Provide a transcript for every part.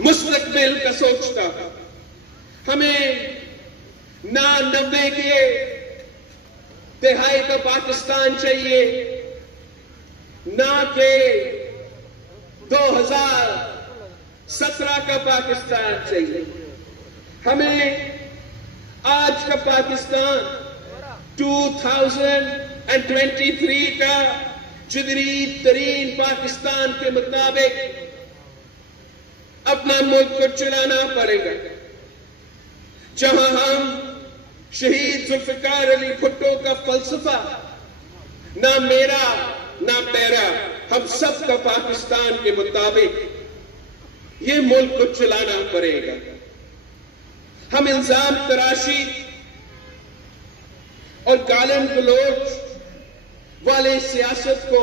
مستقبل کا سوچتا، ہمیں نہ 90 کے دہائی کا پاکستان چاہیے، نہ کہ 2017 کا پاکستان چاہیے. ہمیں آج کا پاکستان 2023 کا جدید ترین پاکستان کے مطابق اپنا ملک کو چلانا پڑے گا، جہاں ہم شہید ذوالفقار علی بھٹو کا فلسفہ نہ میرا نہ تیرا، ہم سب کا پاکستان کے مطابق یہ ملک کو چلانا پڑے گا. ہم الزام تراشی اور گالن گلوچ والے سیاست کو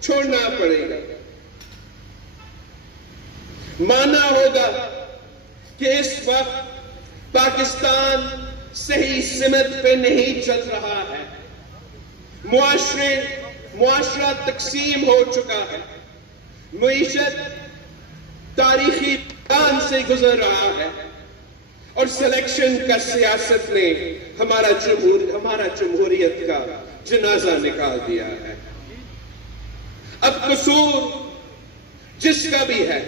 چھوڑنا پڑے گا. ماننا ہوگا کہ اس وقت پاکستان صحیح سمت پہ نہیں چل رہا ہے. معاشرہ تقسیم ہو چکا ہے. معیشت تاریخی دان سے گزر رہا ہے اور سلیکشن کا سیاست نے ہمارا جمہوریت کا جنازہ نکال دیا ہے. اب قصور جس کا بھی ہے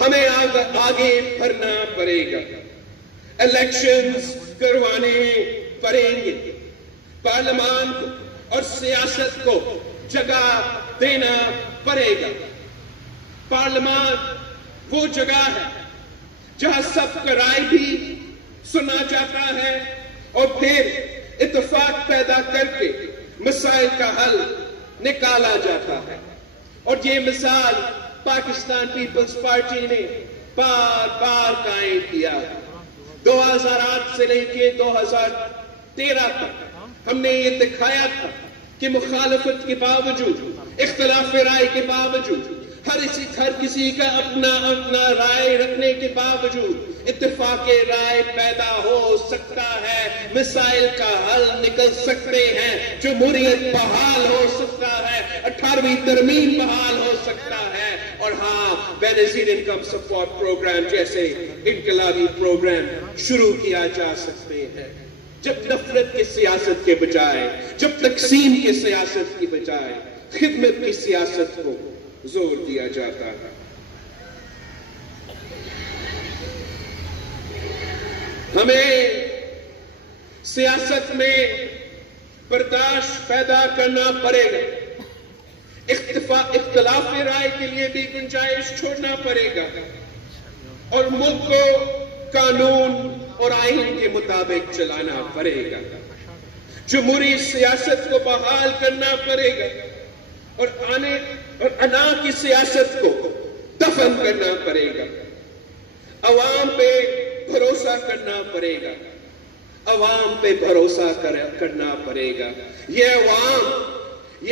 ہمیں آگے بڑھنا پڑے گا. الیکشنز کروانے پڑیں گے. پارلیمان اور سیاست کو جگہ دینا پڑے گا. پارلیمان وہ جگہ ہے جہاں سب کا رائے بھی سنا جاتا ہے اور پھر اتفاق پیدا کر کے مسائل کا حل نکالا جاتا ہے. اور یہ مثال پاکستان پیپلز پارٹی نے بار بار قائم کیا. 2008 سے لے کے 2013 تک ہم نے یہ دکھایا تھا کہ مخالفت کے باوجود، اختلاف رائے کے باوجود، ہر کسی کا اپنا رائے رکھنے کے باوجود اتفاق رائے پیدا ہو سکتا ہے، مسائل کا حل نکل سکتے ہیں، جمہوریت بحال ہو سکتا ہے، 18ویں ترمیم بحال ہو سکتا ہے. اور ہاں، بینظیر انکم سپورٹ پروگرام جیسے انقلابی پروگرام شروع کیا جا سکتے ہیں. جب نفرت کی سیاست کے بجائے، جب تقسیم کی سیاست کی بجائے خدمت کی سیاست کو زور دیا جاتا ہے. ہمیں سیاست میں برداشت پیدا کرنا پڑے گا. اختلاف رائے کے لیے بھی گنجائش چھوڑنا پڑے گا اور ملک کو قانون اور آئین کے مطابق چلانا پڑے گا. جمہوری سیاست کو بحال کرنا پڑے گا اور انا کی سیاست کو دفن کرنا پڑے گا. عوام پہ بھروسہ کرنا پڑے گا. عوام پہ بھروسہ کرنا پڑے گا. یہ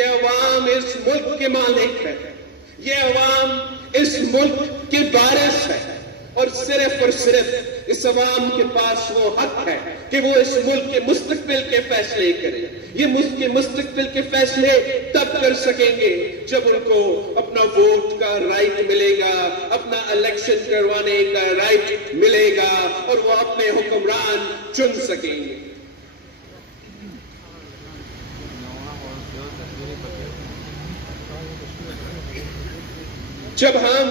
عوام اس ملک کے مالک ہے. یہ عوام اس ملک کے وارث ہے اور صرف اس عوام کے پاس وہ حق ہے کہ وہ اس ملک کے مستقبل کے فیصلے کریں. یہ ملک کے مستقبل کے فیصلے تب کر سکیں گے جب ان کو اپنا ووٹ کا رائٹ ملے گا، اپنا الیکشن کروانے کا رائٹ ملے گا اور وہ اپنے حکمران چن سکیں گے. جب ہم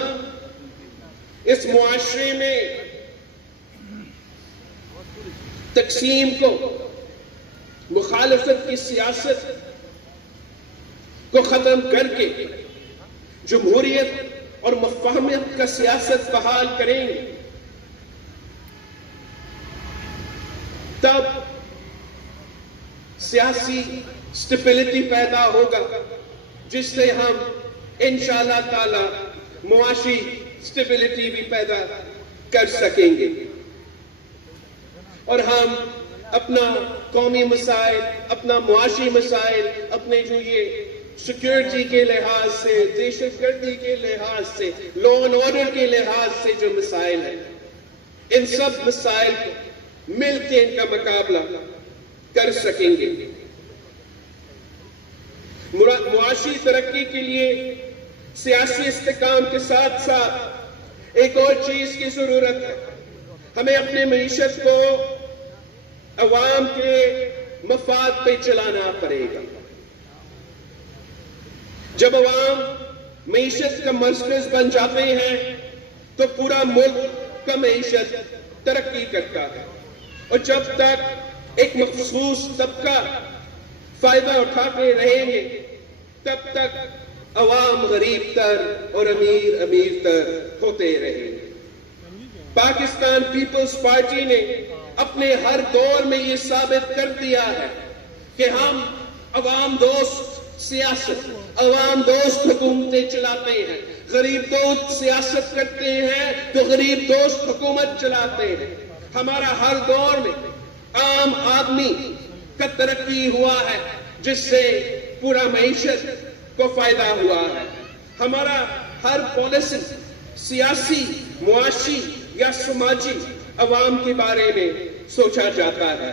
اس معاشرے میں تقسیم کو، مخالفت کی سیاست کو ختم کر کے جمہوریت اور مفاہمت کا سیاست بحال کریں گے، تب سیاسی سٹیبلٹی پیدا ہوگا جس سے ہم انشاءاللہ تعالی معاشی سٹیبلٹی بھی پیدا کر سکیں گے اور ہم اپنا قومی مسائل، اپنا معاشی مسائل، اپنے جو یہ سیکیورٹی کے لحاظ سے، دہشت گردی کے لحاظ سے، لا اینڈ آرڈر کے لحاظ سے جو مسائل ہیں، ان سب مسائل کو مل کے ان کا مقابلہ کر سکیں گے. معاشی ترقی کے لیے سیاسی استحکام کے ساتھ ساتھ ایک اور چیز کی ضرورت ہے، ہمیں اپنے معیشت کو عوام کے مفاد پہ چلانا پڑے گا۔ جب عوام معیشت کا مرکز بن جاتے ہیں تو پورا ملک کا معیشت ترقی کرتا ہے، اور جب تک ایک مخصوص طبقہ فائدہ اٹھاتے رہیں گے تب تک عوام غریب تر اور امیر امیر تر ہوتے رہیں گے۔ پاکستان پیپلز پارٹی نے اپنے ہر دور میں یہ ثابت کر دیا ہے کہ ہم عوام دوست سیاست، عوام دوست حکومتیں چلاتے ہیں، غریب دوست سیاست کرتے ہیں تو غریب دوست حکومت چلاتے ہیں۔ ہمارا ہر دور میں عام آدمی کا ترقی ہوا ہے جس سے پورا معیشت کو فائدہ ہوا ہے۔ ہمارا ہر پالیسی سیاسی، معاشی یا سماجی عوام کے بارے میں سوچا جاتا ہے۔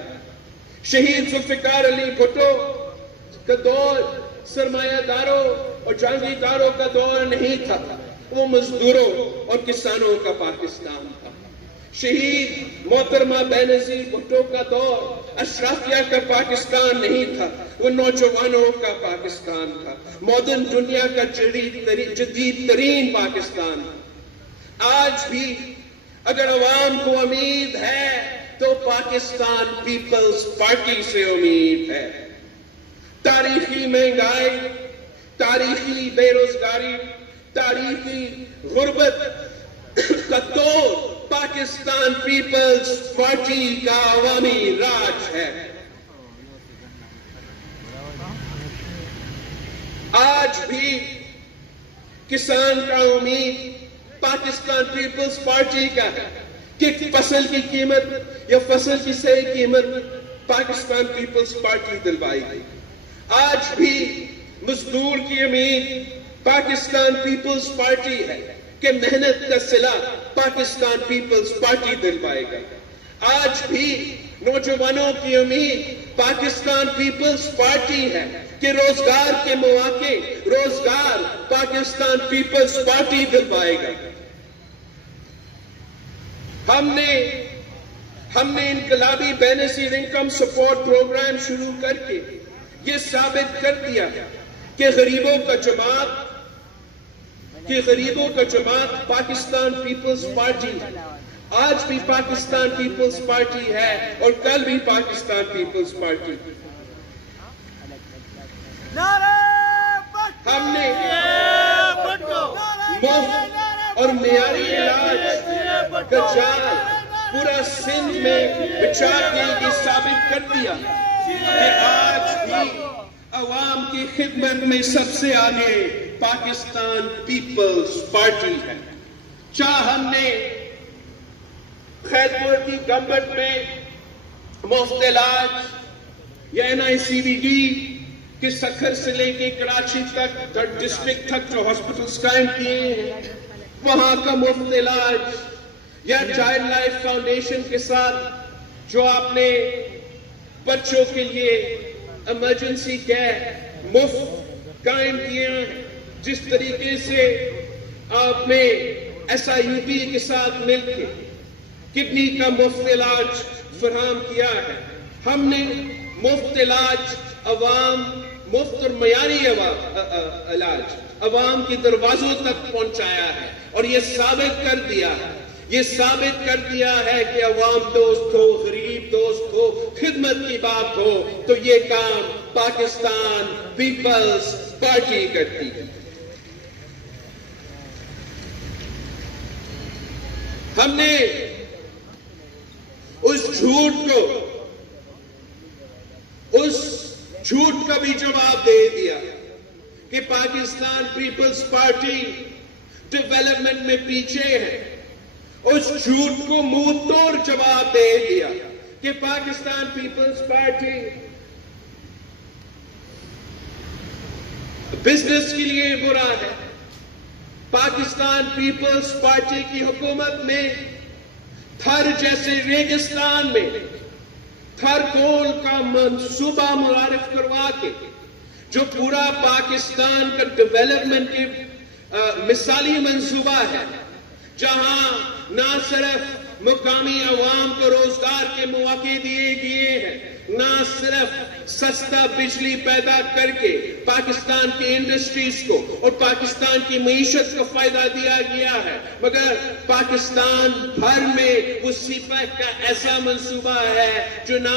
شہید ذوالفقار علی بھٹو کا دور سرمایہ داروں اور جانگیرداروں کا دور نہیں تھا، وہ مزدوروں اور کسانوں کا پاکستان تھا۔ شہید محترمہ بینظیر بھٹو کا دور اشرافیہ کا پاکستان نہیں تھا، وہ نوجوانوں کا پاکستان تھا، ماڈرن دنیا کا جدید ترین پاکستان تھا۔ آج بھی اگر عوام کو امید ہے تو پاکستان پیپلز پارٹی سے امید ہے۔ تاریخی مہنگائی، تاریخی بے روزگاری، تاریخی غربت کا دور پاکستان پیپلز پارٹی کا عوامی راج ہے۔ آج بھی کسان کا امید پاکستان پیپلز پارٹی کا ہے کہ فصل کی قیمت یا فصل کی صحیح قیمت پاکستان پیپلز پارٹی دلوائے گی۔ آج بھی مزدور کی امید پاکستان پیپلز پارٹی ہے کہ محنت کا صلہ پاکستان پیپلز پارٹی دلوائے گا۔ آج بھی نوجوانوں کی امید پاکستان پیپلز پارٹی ہے کہ روزگار کے مواقع، روزگار پاکستان پیپلز پارٹی دلوائے گا۔ ہم نے انقلابی بے نظیر انکم سپورٹ پروگرام شروع کر کے یہ ثابت کر دیا کہ غریبوں کا جماعت پاکستان پیپلز پارٹی ہے۔ آج بھی پاکستان پیپلز پارٹی ہے اور کل بھی پاکستان پیپلز پارٹی ہے۔ ہم نے مفت اور معیاری علاج کا جال پورا سندھ میں بچھا کے یہ ثابت کر دیا کہ آج بھی عوام کی خدمت میں سب سے آگے پاکستان پیپلز پارٹی ہے۔ چاہے ہم نے خیرپور کی گمبد میں مفت علاج یا NICVD کہ سکھر سے لے کے کراچی تک ڈسٹرکٹ تک جو ہاسپٹلز قائم کیے ہیں وہاں کا مفت علاج، یا چائلڈ لائف فاؤنڈیشن کے ساتھ جو آپ نے بچوں کے لیے ایمرجنسی کیئر مفت قائم کیے ہیں، جس طریقے سے آپ نے SIUT کے ساتھ مل کے کڈنی کا مفت علاج فراہم کیا ہے۔ ہم نے مفت علاج مفت اور معیاری علاج عوام کے دروازوں تک پہنچایا ہے، اور یہ ثابت کر دیا ہے کہ عوام دوست ہو، غریب دوست ہو، خدمت کی بات ہو تو یہ کام پاکستان پیپلز پارٹی کرتی ہے۔ ہم نے اس جھوٹ کا بھی جواب دے دیا کہ پاکستان پیپلز پارٹی ڈیولپمنٹ میں پیچھے ہے۔ اس جھوٹ کو منہ توڑ جواب دے دیا کہ پاکستان پیپلز پارٹی بزنس کے لیے برا ہے۔ پاکستان پیپلز پارٹی کی حکومت میں تھر جیسے ریگستان میں تھر کول کا منصوبہ معرف کروا کے جو پورا پاکستان کا ڈیولپمنٹ کی مثالی منصوبہ ہے، جہاں نہ صرف مقامی عوام کو روزگار کے مواقع دیے گئے ہیں، نہ صرف سستا بجلی پیدا کر کے پاکستان کی انڈسٹریز کو اور پاکستان کی معیشت کو فائدہ دیا گیا ہے، مگر پاکستان بھر میں وہ سی پیک کا ایسا منصوبہ ہے جو نہ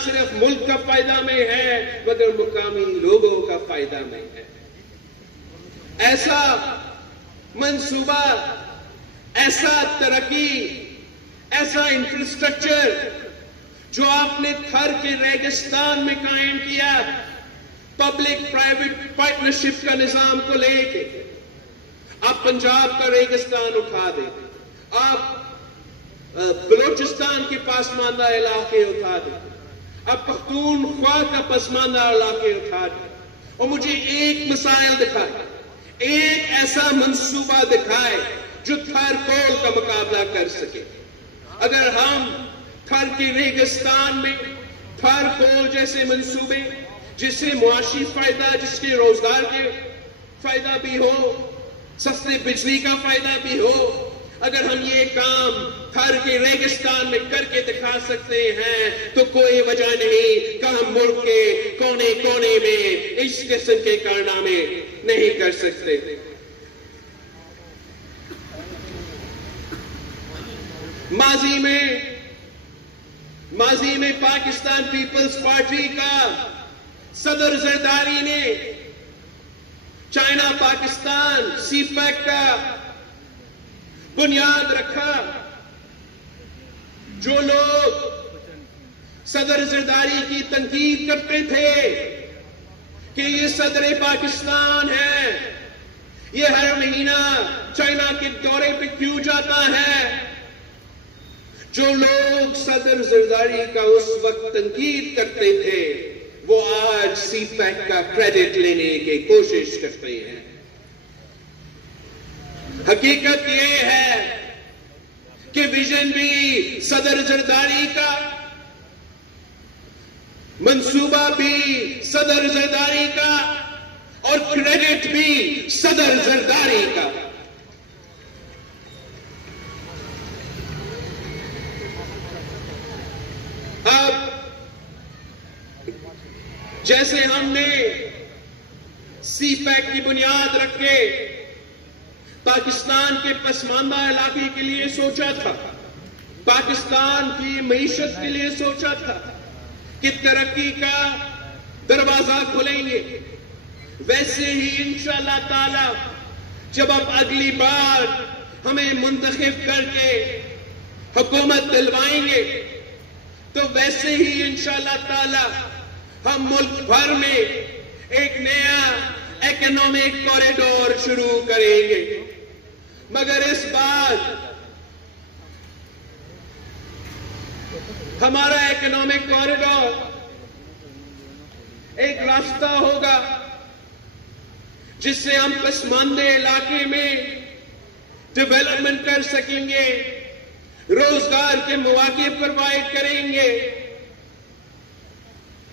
صرف ملک کا فائدہ میں ہے مگر مقامی لوگوں کا فائدہ میں ہے۔ ایسا منصوبہ، ایسا ترقی، ایسا انفراسٹرکچر جو آپ نے تھر کے ریگستان میں قائم کیا، پبلک پرائیویٹ پارٹنرشپ کا نظام کو لے کے، آپ پنجاب کا ریگستان اٹھا دیں، آپ بلوچستان کے پسماندہ علاقے اٹھا دیں، آپ پختونخوا کا پسماندہ علاقے اٹھا دیں، اور مجھے ایک مثال دکھائے، ایک ایسا منصوبہ دکھائے جو تھر کول کا مقابلہ کر سکے۔ اگر ہم تھر کے ریگستان میں تھر کول جیسے منصوبے، جس سے معاشی فائدہ، جس کے روزگار کے فائدہ بھی ہو، سستے بجلی کا فائدہ بھی ہو، اگر ہم یہ کام تھر کے ریگستان میں کر کے دکھا سکتے ہیں تو کوئی وجہ نہیں کہ ہم ملک کے کونے کونے میں اس قسم کے کارنامے نہیں کر سکتے۔ ماضی میں پاکستان پیپلز پارٹی کا صدر زرداری نے چائنا پاکستان سی پیک کا بنیاد رکھا۔ جو لوگ صدر زرداری کی تنقید کرتے تھے کہ یہ صدر پاکستان ہے، یہ ہر مہینہ چائنا کے دورے پہ کیوں جاتا ہے، جو لوگ صدر زرداری کا اس وقت تنقید کرتے تھے وہ آج سی پیک کا کریڈٹ لینے کی کوشش کرتے ہیں۔ حقیقت یہ ہے کہ ویژن بھی صدر زرداری کا، منصوبہ بھی صدر زرداری کا، اور کریڈٹ بھی صدر زرداری کا۔ اب جیسے ہم نے سی پیک کی بنیاد رکھ کے پاکستان کے پسماندہ علاقے کے لیے سوچا تھا، پاکستان کی معیشت کے لیے سوچا تھا کہ ترقی کا دروازہ کھلیں گے، ویسے ہی انشاءاللہ تعالی جب اب اگلی بار ہمیں منتخب کر کے حکومت دلوائیں گے تو ویسے ہی انشاءاللہ تعالی ہم ملک بھر میں ایک نیا اکنامک کوریڈور شروع کریں گے۔ مگر اس بار ہمارا اکنامک کوریڈور ایک راستہ ہوگا جس سے ہم پسماندہ علاقے میں ڈیولپمنٹ کر سکیں گے، روزگار کے مواقع پرووائڈ کریں گے،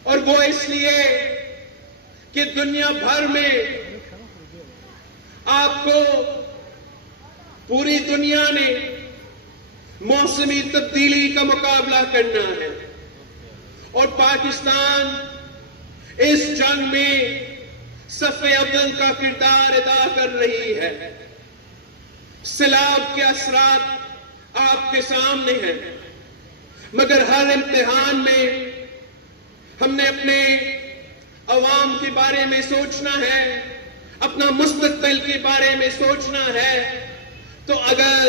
اور وہ اس لیے کہ دنیا بھر میں آپ کو پوری دنیا نے موسمی تبدیلی کا مقابلہ کرنا ہے، اور پاکستان اس جنگ میں صف اول کا کردار ادا کر رہی ہے۔ سیلاب کے اثرات آپ کے سامنے ہیں، مگر ہر امتحان میں ہم نے اپنے عوام کے بارے میں سوچنا ہے، اپنا مستقبل کے بارے میں سوچنا ہے۔ تو اگر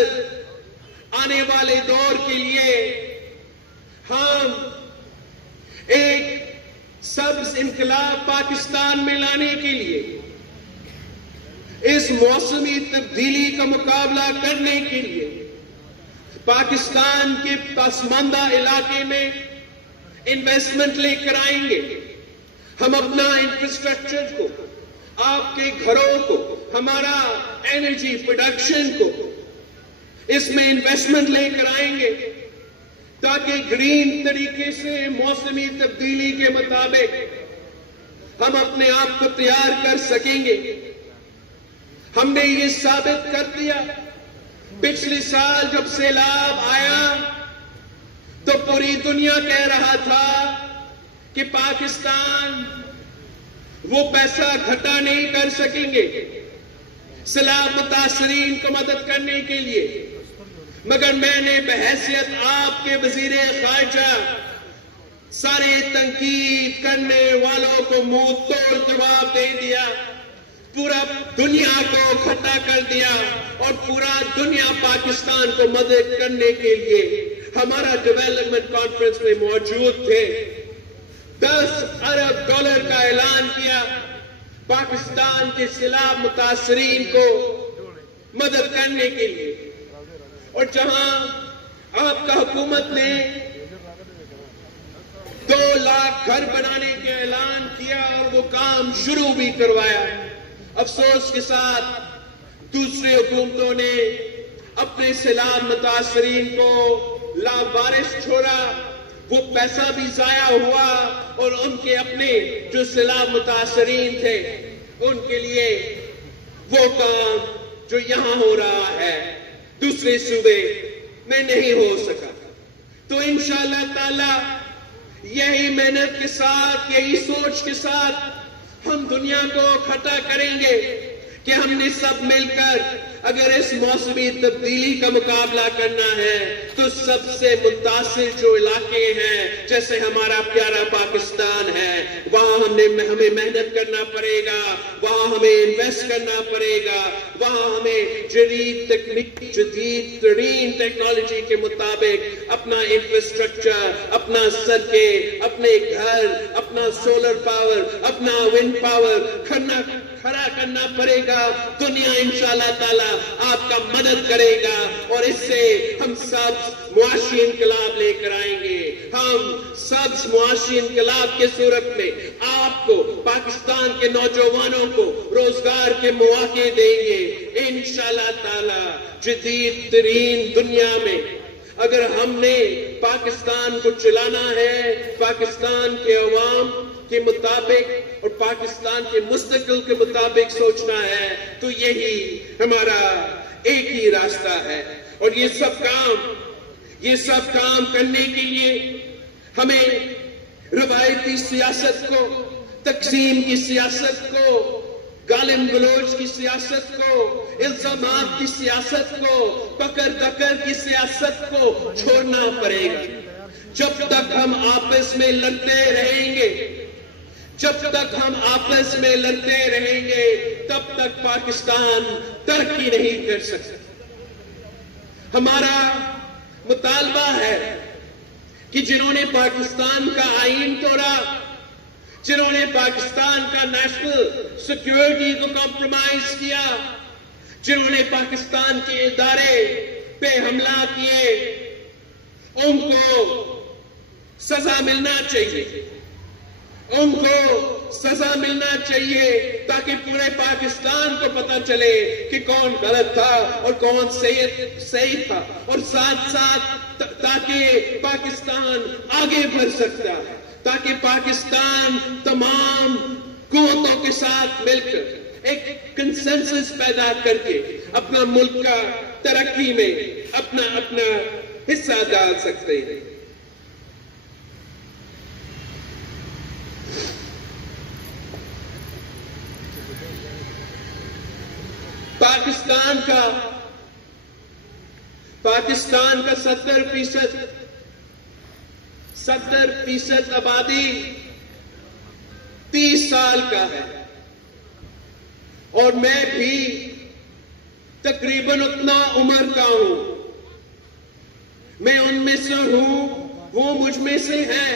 آنے والے دور کے لیے ہم ایک سبز انقلاب پاکستان میں لانے کے لیے، اس موسمی تبدیلی کا مقابلہ کرنے کے لیے پاکستان کے پسماندہ علاقے میں انویسٹمنٹ لے کر آئیں گے، ہم اپنا انفراسٹرکچر کو، آپ کے گھروں کو، ہمارا انرجی پروڈکشن کو اس میں انویسٹمنٹ لے کر آئیں گے تاکہ گرین طریقے سے موسمی تبدیلی کے مطابق ہم اپنے آپ کو تیار کر سکیں گے۔ ہم نے یہ ثابت کر دیا پچھلے سال جب سیلاب آیا تو پوری دنیا کہہ رہا تھا کہ پاکستان وہ پیسہ گھٹا نہیں کر سکیں گے سیلاب متاثرین کو مدد کرنے کے لیے، مگر میں نے بحیثیت آپ کے وزیر خارجہ سارے تنقید کرنے والوں کو منہ توڑ جواب دے دیا، پورا دنیا کو اکٹھا کر دیا اور پورا دنیا پاکستان کو مدد کرنے کے لیے ہمارا ڈیولپمنٹ کانفرنس میں موجود تھے۔ 10 ارب ڈالر کا اعلان کیا پاکستان کے سیلاب متاثرین کو مدد کرنے کے لیے، اور جہاں آپ کا حکومت نے 2 لاکھ گھر بنانے کے اعلان کیا اور وہ کام شروع بھی کروایا، افسوس کے ساتھ دوسری حکومتوں نے اپنے سیلاب متاثرین کو لاوارث چھوڑا، وہ پیسہ بھی ضائع ہوا اور ان کے اپنے جو سیلاب متاثرین تھے ان کے لیے وہ کام جو یہاں ہو رہا ہے دوسرے صوبے میں نہیں ہو سکا۔ تو انشاءاللہ تعالی یہی محنت کے ساتھ، یہی سوچ کے ساتھ ہم دنیا کو اکٹھا کریں گے کہ ہم نے سب مل کر اگر اس موسمی تبدیلی کا مقابلہ کرنا ہے تو سب سے متاثر جو علاقے ہیں جیسے ہمارا پیارا پاکستان ہے وہاں ہمیں محنت کرنا پڑے گا، وہاں ہمیں انویسٹ کرنا پڑے گا، وہاں ہمیں جدید ترین ٹیکنالوجی کے مطابق اپنا انفراسٹرکچر، اپنا سڑکیں، اپنے گھر، اپنا سولر پاور، اپنا ونڈ پاور کھڑا کرنا پڑے گا۔ دنیا انشاءاللہ تعالی آپ کا مدد کرے گا اور اس سے ہم سب معاشی انقلاب لے کر آئیں گے۔ ہم سب معاشی انقلاب کے صورت میں آپ کو، پاکستان کے نوجوانوں کو روزگار کے مواقع دیں گے انشاءاللہ تعالی۔ جدید ترین دنیا میں اگر ہم نے پاکستان کو چلانا ہے پاکستان کے عوام کے مطابق اور پاکستان کے مستقبل کے مطابق سوچنا ہے تو یہی ہمارا ایک ہی راستہ ہے، اور یہ سب کام کرنے کے لیے ہمیں روایتی سیاست کو، تقسیم کی سیاست کو، گالم گلوچ کی سیاست کو، الزامات کی سیاست کو، پکڑ دکڑ کی سیاست کو چھوڑنا پڑے گا۔ جب تک ہم آپس میں لڑتے رہیں گے، تب تک پاکستان ترقی نہیں کر سکتا۔ ہمارا مطالبہ ہے کہ جنہوں نے پاکستان کا آئین توڑا، جنہوں نے پاکستان کا نیشنل سیکیورٹی کو کمپرومائز کیا، جنہوں نے پاکستان کے ادارے پہ حملہ کیے، ان کو سزا ملنا چاہیے، ان کو سزا ملنا چاہیے تاکہ پورے پاکستان کو پتہ چلے کہ کون غلط تھا اور کون صحیح تھا، اور ساتھ ساتھ تاکہ پاکستان آگے بڑھ سکتا ہے، تاکہ پاکستان تمام قوتوں کے ساتھ مل کر ایک کنسنسس پیدا کر کے اپنا ملک کا ترقی میں اپنا حصہ ڈال سکتے ہیں۔ پاکستان کا 70% آبادی 30 سال کا ہے، اور میں بھی تقریباً اتنا عمر کا ہوں۔ میں ان میں سے ہوں، وہ مجھ میں سے ہیں،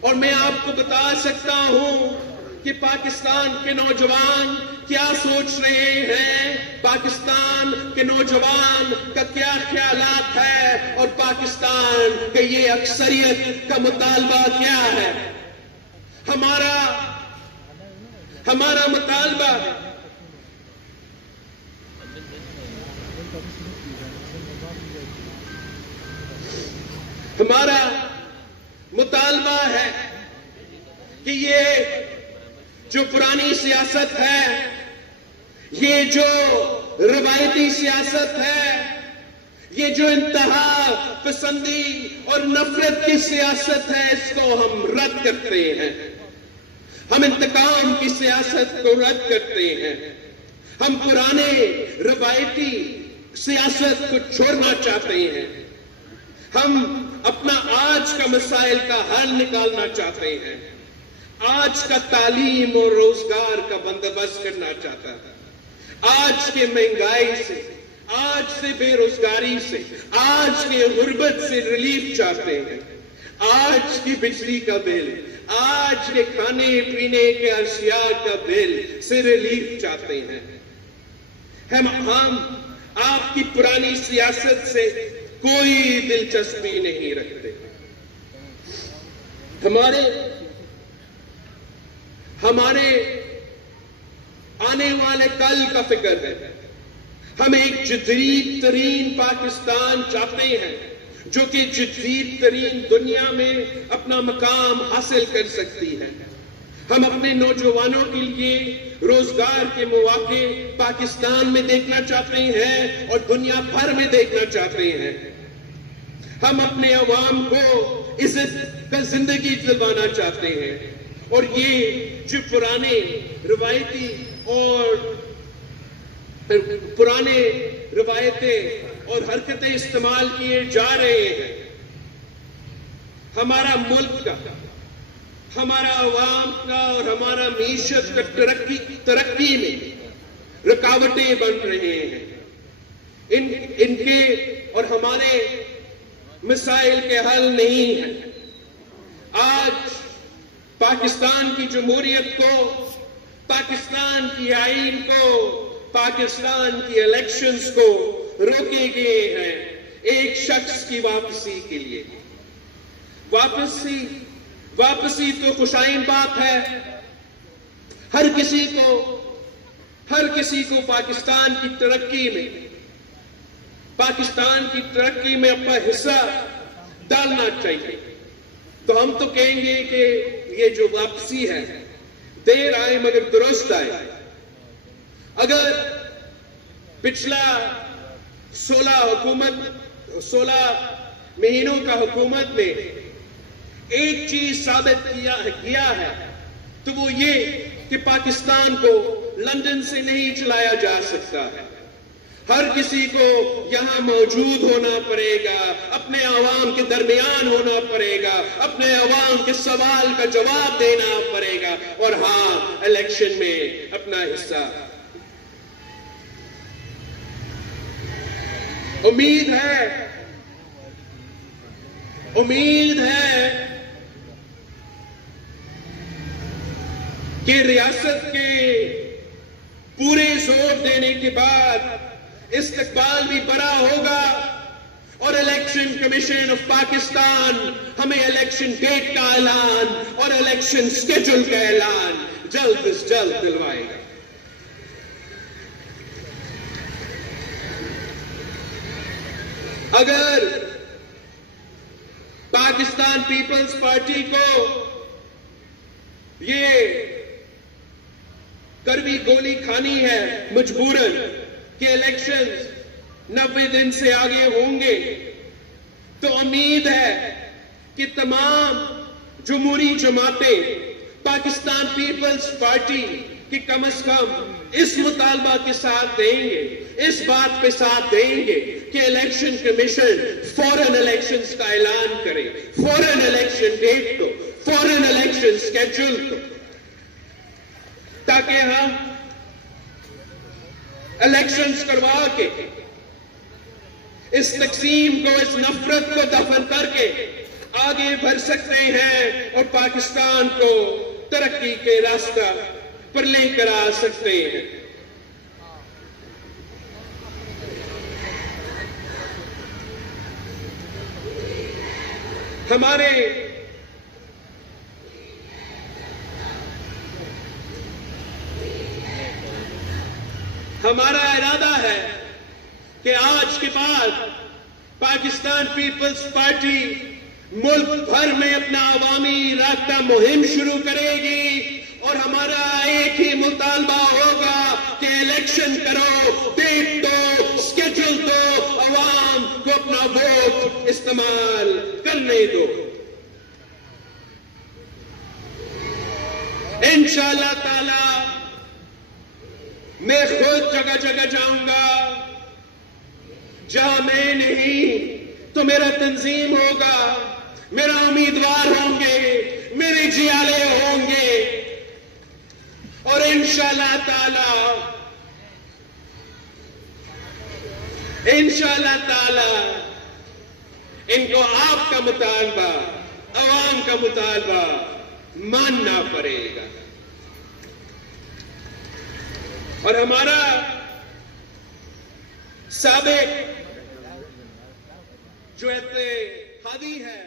اور میں آپ کو بتا سکتا ہوں کہ پاکستان کے نوجوان کیا سوچ رہے ہیں، پاکستان کے نوجوان کا کیا خیالات ہے، اور پاکستان کے یہ اکثریت کا مطالبہ کیا ہے۔ ہمارا مطالبہ ہے کہ یہ جو پرانی سیاست ہے، یہ جو روایتی سیاست ہے، یہ جو انتہا پسندی اور نفرت کی سیاست ہے، اس کو ہم رد کرتے ہیں۔ ہم انتقام کی سیاست کو رد کرتے ہیں۔ ہم پرانے روایتی سیاست کو چھوڑنا چاہتے ہیں۔ ہم اپنا آج کا مسائل کا حل نکالنا چاہتے ہیں۔ آج کا تعلیم اور روزگار کا بندوبست کرنا چاہتا ہے۔ آج کے مہنگائی سے، آج سے بے روزگاری سے، آج کے غربت سے ریلیف چاہتے ہیں۔ آج کی بجلی کا بل، آج کے کھانے پینے کے اشیاء کا بل سے ریلیف چاہتے ہیں۔ ہم آپ کی پرانی سیاست سے کوئی دلچسپی نہیں رکھتے۔ ہمارے آنے والے کل کا فکر ہے۔ ہم ایک جدید ترین پاکستان چاہتے ہیں جو کہ جدید ترین دنیا میں اپنا مقام حاصل کر سکتی ہے۔ ہم اپنے نوجوانوں کے لیے روزگار کے مواقع پاکستان میں دیکھنا چاہتے ہیں اور دنیا بھر میں دیکھنا چاہتے ہیں۔ ہم اپنے عوام کو عزت کا زندگی دلوانا چاہتے ہیں، اور یہ جو پرانے روایتی اور پرانے روایتیں اور حرکتیں استعمال کیے جا رہے ہیں، ہمارا ملک کا، ہمارا عوام کا اور ہمارا معیشت کا ترقی میں رکاوٹیں بن رہے ہیں۔ ان کے اور ہمارے مسائل کے حل نہیں ہیں۔ آج پاکستان کی جمہوریت کو، پاکستان کی آئین کو، پاکستان کی الیکشنز کو روکے گئے ہیں ایک شخص کی واپسی کے لیے۔ واپسی تو خوشائن بات ہے۔ ہر کسی کو پاکستان کی ترقی میں اپنا حصہ ڈالنا چاہیے۔ تو ہم تو کہیں گے کہ یہ جو واپسی ہے، دیر آئے مگر درست آئے۔ اگر پچھلا 16 مہینوں کا حکومت نے ایک چیز ثابت کیا ہے تو وہ یہ کہ پاکستان کو لندن سے نہیں چلایا جا سکتا ہے۔ ہر کسی کو یہاں موجود ہونا پڑے گا، اپنے عوام کے درمیان ہونا پڑے گا، اپنے عوام کے سوال کا جواب دینا پڑے گا، اور ہاں، الیکشن میں اپنا حصہ۔ امید ہے کہ ریاست کے پورے زور دینے کے بعد استقبال بھی بڑا ہوگا، اور الیکشن کمیشن آف پاکستان ہمیں الیکشن ڈیٹ کا اعلان اور الیکشن سکیڈول کا اعلان جلد از جلد دلوائے گا۔ اگر پاکستان پیپلز پارٹی کو یہ کڑوی گولی کھانی ہے مجبوراً کہ الیکشنز 90 دن سے آگے ہوں گے، تو امید ہے کہ تمام جمہوری جماعتیں پاکستان پیپلز پارٹی کہ کم از کم اس مطالبہ کے ساتھ دیں گے، اس بات پہ ساتھ دیں گے کہ الیکشن کمیشن فوراً الیکشنز کا اعلان کرے، فوراً الیکشن ڈیٹ کو، فوراً الیکشن سکیڈول کو، تاکہ ہم الیکشنز کروا کے اس تقسیم کو، اس نفرت کو دفن کر کے آگے بڑھ سکتے ہیں اور پاکستان کو ترقی کے راستہ پر لے کر آ سکتے ہیں۔ ہمارا ارادہ ہے کہ آج کے بعد پاکستان پیپلز پارٹی ملک بھر میں اپنا عوامی رابطہ مہم شروع کرے گی، اور ہمارا ایک ہی مطالبہ ہوگا کہ الیکشن کرو، ڈیٹ دو، سکیڈول دو، عوام کو اپنا ووٹ استعمال کرنے دو. انشاءاللہ تعالی میں خود جگہ جگہ جاؤں گا. جہاں میں نہیں تو میرا تنظیم ہوگا, میرا امیدوار ہوں گے, میرے جیالے ہوں گے, اور انشاءاللہ تعالی ان کو آپ کا مطالبہ, عوام کا مطالبہ ماننا پڑے گا. اور ہمارا سابق جو اتحادی ہے